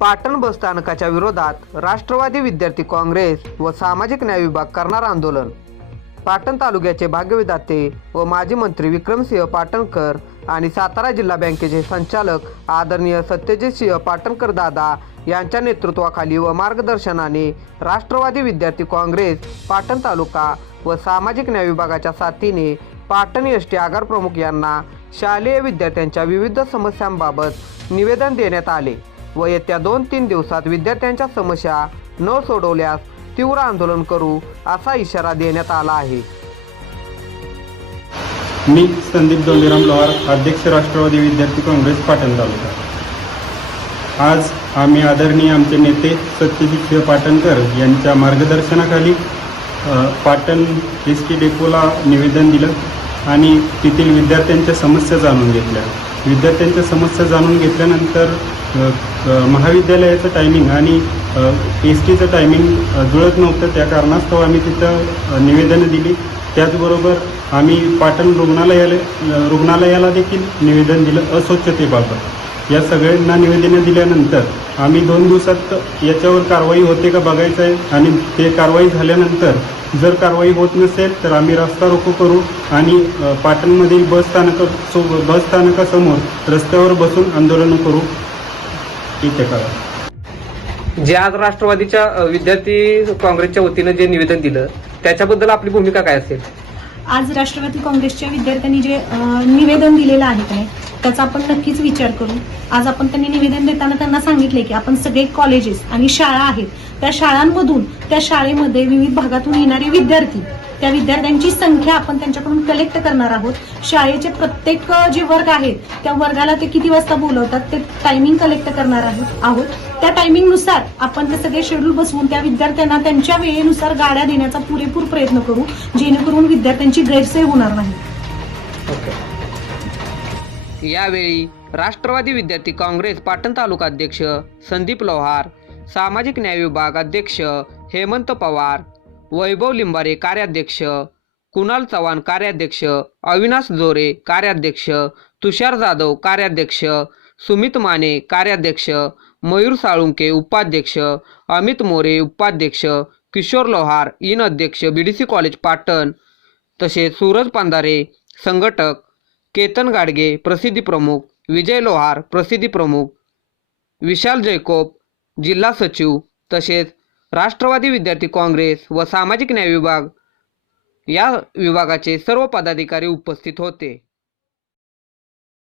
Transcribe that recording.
पाटण बसस्थानकाच्या विरोधात राष्ट्रवादी विद्यार्थी काँग्रेस व सामाजिक न्याय विभाग करणार आंदोलन. पाटण तालुक्याचे भाग्यविधाते व माजी मंत्री विक्रमसिंह पाटणकर आणि सातारा जिल्हा बँकेचे संचालक आदरणीय सत्यजित सिंह पाटणकर दादा यांच्या नेतृत्वाखाली व मार्गदर्शनाने राष्ट्रवादी विद्यार्थी काँग्रेस पाटण तालुका व सामाजिक न्याय विभागाच्या साथीने पाटण एस टी आगार प्रमुख यांना शालेय विद्यार्थ्यांच्या विविध समस्यांबाबत निवेदन देण्यात आले. व येत्या दोन तीन दिवसात विद्यार्थ्यांच्या समस्या न सोडवल्यास तीव्र आंदोलन करू असा इशारा देण्यात आला आहे. मी संदीप दोंडीराम लोहार अध्यक्ष राष्ट्रवादी विद्यार्थी काँग्रेस पाटण तालुका. आज आम्ही आदरणीय आमचे नेते सत्यजित सिंह पाटणकर यांच्या मार्गदर्शनाखाली पाटण एस टी डेपोला निवेदन दिलं आणि तेथील विद्यार्थ्यांच्या समस्या जाणून घेतल्या. विद्यार्थ्यांच्या समस्या जाणून घेतल्यानंतर महाविद्यालयाचं टायमिंग आणि एस टीचं टायमिंग जुळत नव्हतं. त्या कारणास्तव आम्ही तिथं निवेदनं दिली. त्याचबरोबर आम्ही पाटण रुग्णालयाला रुग्णालयाला देखील निवेदन दिलं अस्वच्छतेबाबत. या सगळ्यांना निवेदनं दिल्यानंतर आम्ही दोन दिवसात याच्यावर कारवाई होते का बघायचं आहे. आणि ते कारवाई झाल्यानंतर जर कारवाई होत नसेल तर आम्ही रस्ता रोको करू आणि पाटणमधील बस स्थानका सो बस स्थानकासमोर रस्त्यावर बसून आंदोलनं करू. येत्या काळात जे आज राष्ट्रवादीच्या विद्यार्थी काँग्रेसच्या वतीनं जे निवेदन दिलं त्याच्याबद्दल आपली भूमिका काय असेल? आज राष्ट्रवादी काँग्रेसच्या विद्यार्थ्यांनी जे निवेदन दिलेलं आहे का नाही त्याचा आपण नक्कीच विचार करू. आज आपण त्यांनी निवेदन देताना त्यांना सांगितले की आपण सगळे कॉलेजेस आणि शाळा आहेत. त्या शाळांमधून त्या शाळेमध्ये विविध भागातून येणारे विद्यार्थी त्या विद्यार्थ्यांची संख्या आपण त्यांच्याकडून कलेक्ट करणार आहोत. शाळेचे प्रत्येक जे वर्ग आहेत त्या वर्गाला ते किती वाजता बोलवतात ते टायमिंग कलेक्ट करणार आहोत आहोत. त्या टायमिंगनुसार आपण ते सगळे शेड्यूल बसवून त्या विद्यार्थ्यांना त्यांच्या वेळेनुसार गाड्या देण्याचा पुरेपूर प्रयत्न करू जेणेकरून विद्यार्थ्यांची गैरसोय होणार नाही. यावेळी राष्ट्रवादी विद्यार्थी काँग्रेस पाटण तालुका अध्यक्ष संदीप लोहार सामाजिक न्याय विभाग अध्यक्ष हेमंत पवार वैभव लिंबारे कार्याध्यक्ष कुणाल चव्हाण कार्याध्यक्ष अविनाश जोरे कार्याध्यक्ष तुषार जाधव कार्याध्यक्ष सुमित माने कार्याध्यक्ष मयूर साळुंके उपाध्यक्ष अमित मोरे उपाध्यक्ष किशोर लोहार इन अध्यक्ष बीडीसी कॉलेज पाटण तसेच सूरज पांधारे संघटक केतन गाडगे प्रसिद्धी प्रमुख विजय लोहार प्रसिद्धी प्रमुख विशाल जैकोब जिल्हा सचिव तसेच राष्ट्रवादी विद्यार्थी काँग्रेस व सामाजिक न्याय विभाग या विभागाचे सर्व पदाधिकारी उपस्थित होते.